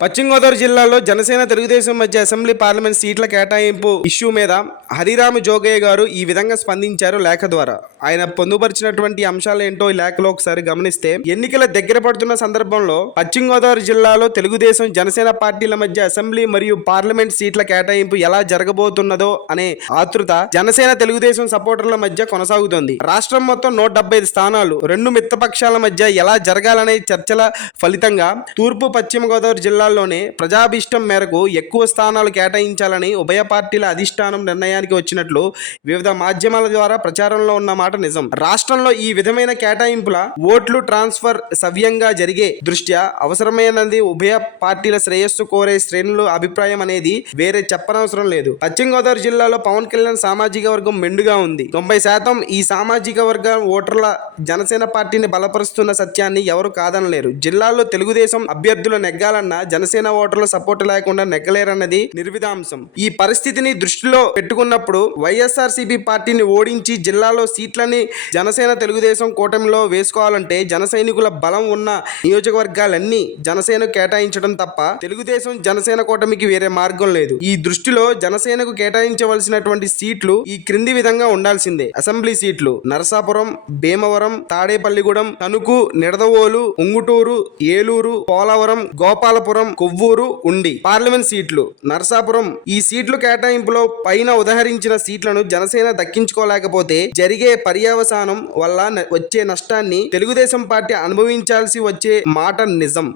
పశ్చిమ గోదావరి జిల్లాలో జనసేన తెలుగుదేశం మధ్య అసెంబ్లీ పార్లమెంట్ సీట్ల కేటాయింపు ఇష్యూ మీద హరిరామ జోగయ్య గారు ఈ విధంగా స్పందించారు లేఖ ద్వారా. ఆయన పొందుపరిచినటువంటి అంశాలు ఏంటో ఈ లేఖలో ఒకసారి గమనిస్తే ఎన్నికల దగ్గర పడుతున్న సందర్భంలో పశ్చిమ గోదావరి జిల్లాలో తెలుగుదేశం జనసేన పార్టీల మధ్య అసెంబ్లీ మరియు పార్లమెంట్ సీట్ల కేటాయింపు ఎలా జరగబోతున్నదో అనే ఆతృత జనసేన తెలుగుదేశం సపోర్టర్ల మధ్య కొనసాగుతోంది. రాష్ట్రం మొత్తం నూట డెబ్బై ఐదు స్థానాలు రెండు మిత్రపక్షాల మధ్య ఎలా జరగాలనే చర్చల ఫలితంగా తూర్పు పశ్చిమ గోదావరి జిల్లాల్లోనే ప్రజాభీష్టం మేరకు ఎక్కువ స్థానాలు కేటాయించాలని ఉభయ పార్టీల అధిష్టానం నిర్ణయానికి వచ్చినట్లు వివిధ మాధ్యమాల ద్వారా ప్రచారంలో ఉన్న మాట నిజం. రాష్ట్రంలో ఈ విధమైన కేటాయింపుల ఓట్లు ట్రాన్స్ఫర్ సవ్యంగా జరిగే దృష్ట్యా అవసరమైనది ఉభయ పార్టీల శ్రేయస్సు కోరే శ్రేణులు అభిప్రాయం అనేది వేరే చెప్పనవసరం లేదు. పశ్చిమ గోదావరి జిల్లాలో పవన్ కళ్యాణ్ సామాజిక వర్గం మెండుగా ఉంది. తొంభై శాతం ఈ సామాజిక వర్గ ఓటర్ల జనసేన పార్టీని బలపరుస్తున్న సత్యాన్ని ఎవరు కాదనలేరు. జిల్లాలో తెలుగుదేశం అభ్యర్థులు నెగ్గాలన్నా జనసేన ఓటర్ల సపోర్ట్ లేకుండా నెగ్గలేరన్నది నిర్విధాంశం. ఈ పరిస్థితిని దృష్టిలో పెట్టుకున్నప్పుడు వైఎస్ఆర్ పార్టీని ఓడించి జిల్లాలో సీట్లని జనసేన తెలుగుదేశం కూటమిలో వేసుకోవాలంటే జన సైనికుల బలం ఉన్న నియోజకవర్గాలన్నీ జనసేన కేటాయించడం తప్ప తెలుగుదేశం జనసేన కూటమికి వేరే మార్గం లేదు. ఈ దృష్టిలో జనసేనకు కేటాయించవలసినటువంటి సీట్లు ఈ క్రింది విధంగా ఉండాల్సిందే. అసెంబ్లీ సీట్లు నరసాపురం భీమవరం తాడేపల్లిగూడెం తణుకు నిడదవోలు ఉంగుటూరు ఏలూరు పోలవరం గోపాలపురం కొవ్వూరు ఉండి పార్లమెంట్ సీట్లు. నరసాపురం ఈ సీట్లు కేటాయింపులో పైన ఉదహరించిన సీట్లను జనసేన దక్కించుకోలేకపోతే జరిగే పర్యవసానం వల్ల వచ్చే నష్టాన్ని తెలుగుదేశం పార్టీ అనుభవించాల్సి వచ్చే మాట నిజం.